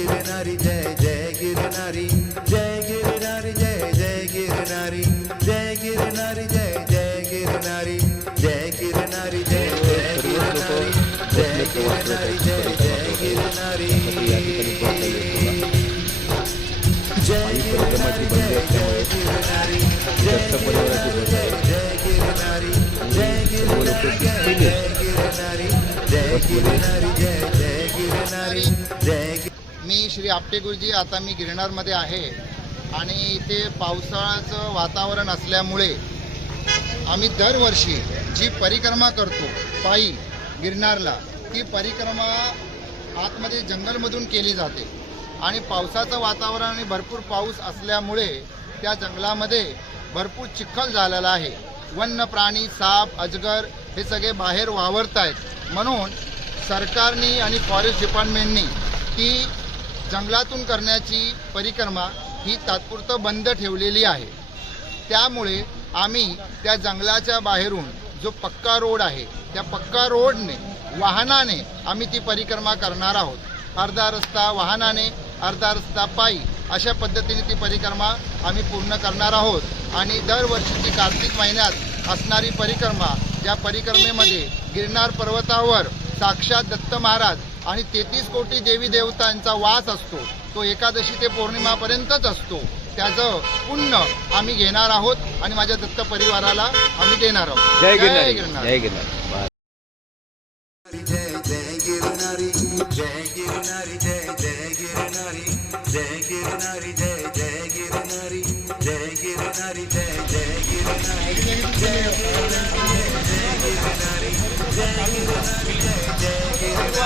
गिरनारी जय जय गिरनारी जय गिरनारी जय जय गिरनारी जय गिरनारी जय जय गिरनारी जय गिरनारी जय जय गिरनारी जय गिरनारी जय जय गिरनारी जय गिरनारी जय जय गिरनारी जय गिरनारी जय जय गिरनारी जय गिरनारी जय जय गिरनारी जय गिरनारी जय जय गिरनारी जय मी श्री आपटे गुरुजी आता मी गिरनारमध्ये आहे. आणि इथे पावसाळ्याचं वातावरण असल्यामुळे आम्ही दरवर्षी जी परिक्रमा करतो पायी गिरनारला ती परिक्रमा आतमध्ये जंगलमधून केली जाते. आणि पावसाचं वातावरण आणि भरपूर पाऊस असल्यामुळे त्या जंगलामध्ये भरपूर चिखल झालेला आहे. वन्य प्राणी साप अजगर हे सगळे बाहेर वावरत आहेत म्हणून सरकारनी आणि फॉरेस्ट डिपार्टमेंटनी ती जंगलातून करण्याची परिक्रमा ही तात्पुरतं बंद ठेवलेली आहे. त्यामुळे आम्ही त्या जंगलाच्या बाहेरून जो पक्का रोड आहे त्या पक्का रोडने वाहनाने आम्ही ती परिक्रमा करणार आहोत. अर्धा रस्ता वाहनाने अर्धा रस्ता पायी अशा पद्धतीने ती परिक्रमा आम्ही पूर्ण करणार आहोत. आणि दरवर्षीची कार्तिक महिन्यात असणारी परिक्रमा या परिक्रमेमध्ये गिरनार पर्वतावर साक्षात दत्त महाराज आणि तेहतीस कोटी देवी देवतांचा वास असतो. तो एकादशी ते पौर्णिमापर्यंतच असतो. त्याचं पुण्य आम्ही घेणार आहोत आणि माझ्या दत्त परिवाराला आम्ही देणार आहोत. जय गिरनारी.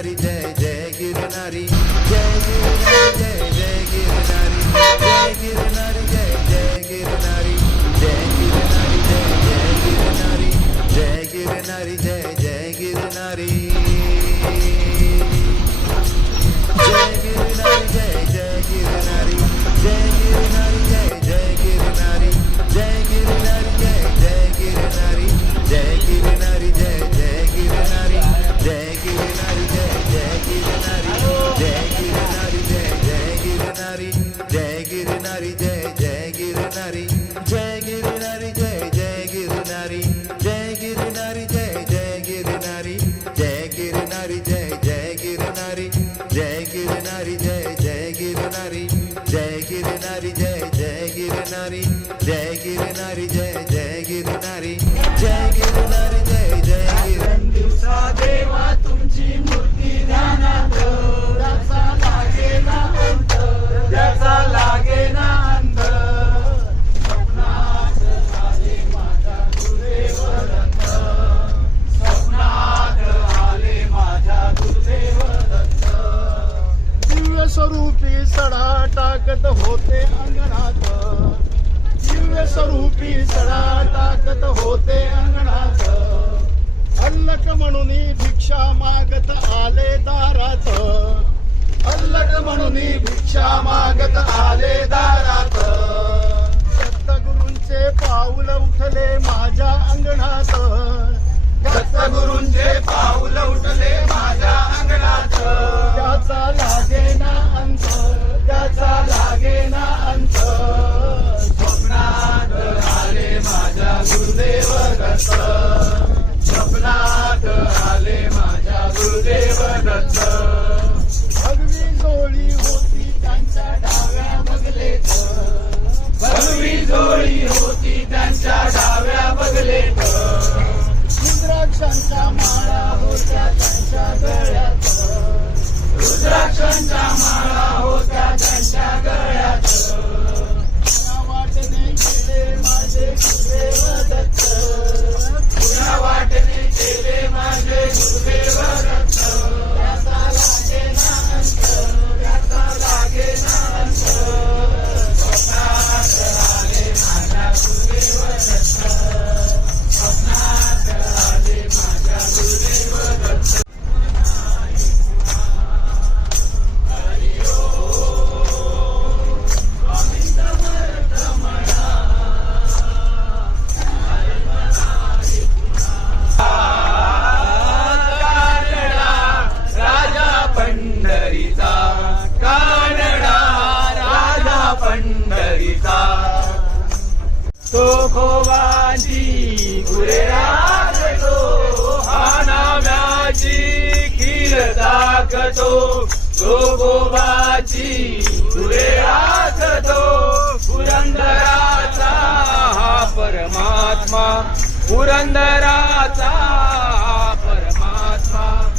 गिरनारी जय जय गिरनारी जय गिरनारी जय जय गिरनारी जय गिरनारी टाकत होते अंगणात. दिव्य स्वरूपी सडा टाकत होते अंगणात. अल्लक म्हणून भिक्षा मागत आले दारात. अल्लक म्हणून भिक्षा मागत आले दारात. दत्तगुरूंचे पाऊल उठले माझ्या अंगणात. दत्तगुरूंचे जोळी होती त्यांच्या डाव्या बगलेत. भगवी जोळी होती त्यांच्या डाव्या बगलेत. रुद्राक्षांच्या माळा होत्या त्यांच्या गळ्यात. रुद्राक्षांच्या माळा होत्या त्यांच्या गळ्यात. त्या वाटेने गेले माझे गुरुदेव दत्त वाटेने तुकोबाची तुरे राखतो पुरंदराचा हा परमात्मा पुरंदराचा परमात्मा.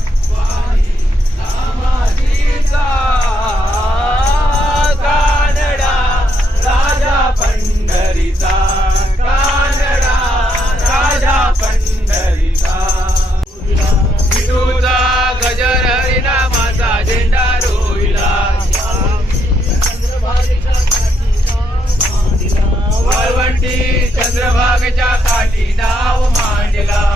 चंद्रभागच्या काठी नाव मांडला.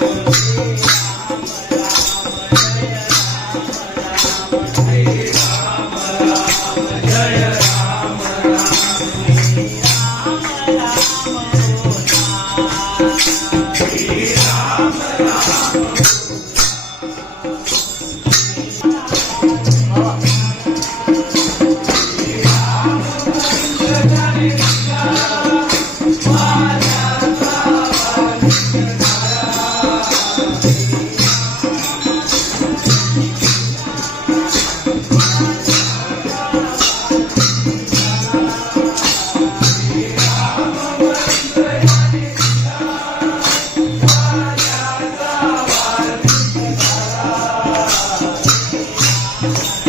Hare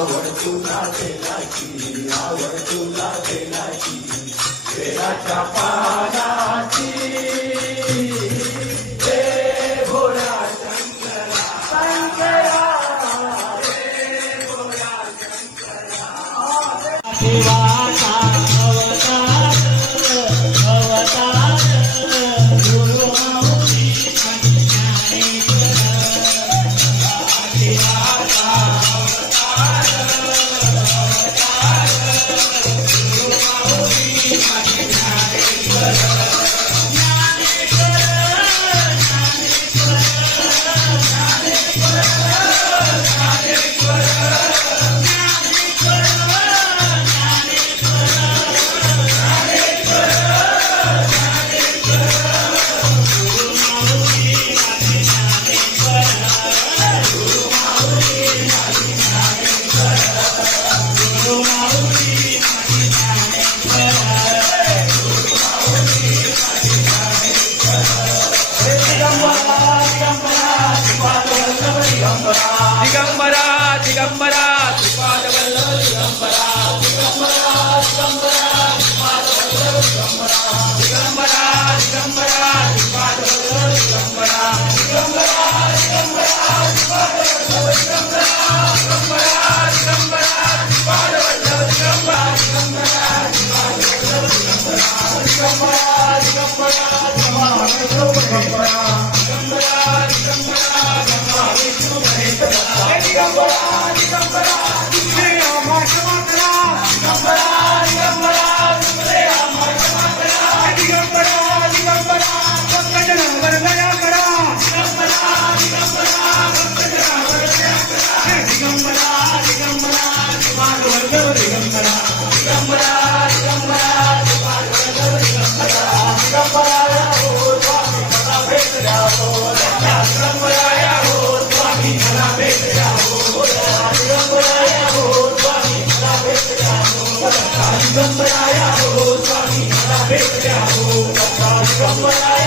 आवड तुला खेळाची आवड तुला खेळाची खेळाच्या पानाची Come on,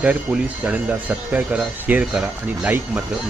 रिटायर्ड पोलीस चॅनलला सबस्क्राईब करा शेअर करा आणि लाईक मात्र नक्की